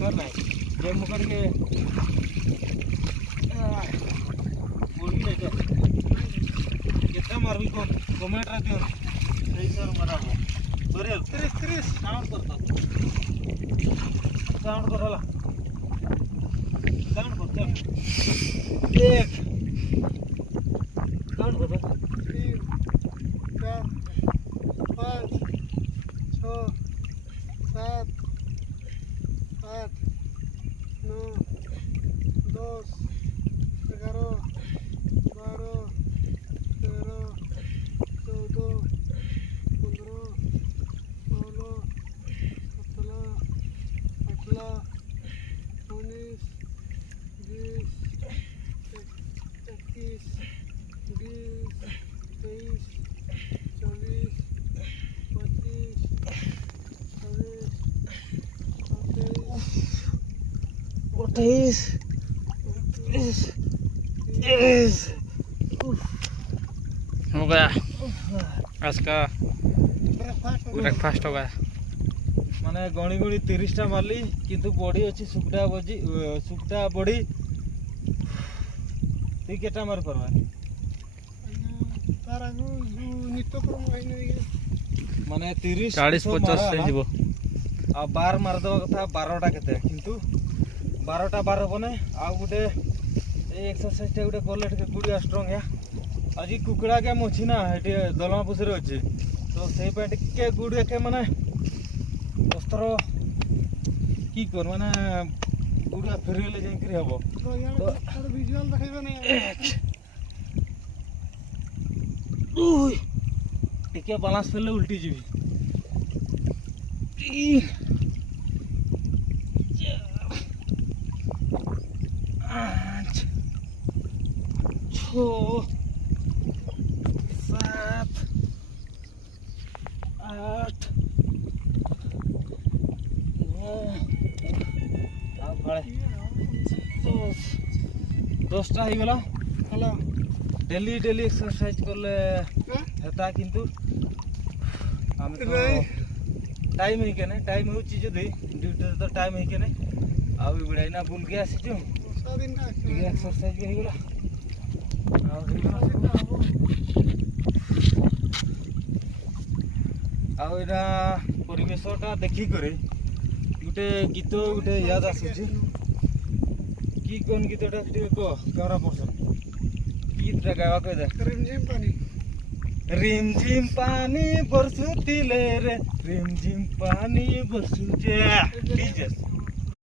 कर नाही जे मुकड के बोल ले के कितना मारवी को कमेंट रा दियो सही सर मराबो बरे 30 साउंड करतो साउंड करला साउंड कर चल एक साउंड कर 3 4 5 6 7 8 9 10 11 12 13 14 15 16 17 18 19 20 21 20 23 24 25 26 27 हो गया आज का ब्रेकफास्ट हो गया माने गणी गणी 30 टा मारली किंतु बॉडी अछि सुकटा बॉडी ती केटा मार परवा तार आगु नित्यक्रम होइने माने 30 40-50 से जीवो आ बार मार दवा कथा 12 टा केते किंतु 12 टा 12 बने आ गुटे ए एक्सरसाइज टा गुटे करले के गुडिया स्ट्रांग या আজি कुकड़ा के मोछि ना हेटी दलमा पुसरे अछि तो सेई पे टिके गुडिया के माने वस्त्र की कर माने गुडिया फेरिले जाई करी हबो तो यार विजुअल देखाइबे नै ओय टिके बैलेंस फेले उल्टी जीवी 3 8 6 7 8 10 टा ही गला हला डेली एक्सरसाइज करले हेता किंतु हम तो टाइम ही के टाइम हो चीज दे ड्यूटी तो टाइम ही के आ बिड़ाई ना बुल के आसी छु 100 दिन का एक्सरसाइज के ही गला आ एरा परिवेशटा देखी करे गुटे गीत गुटे याद आसुची की कोन गीतटा को कैमरा पर्सन गीतटा गावा कह दे रिमझिम पानी बरसुतिले रे रिमझिम पानी बरसुजे डीजे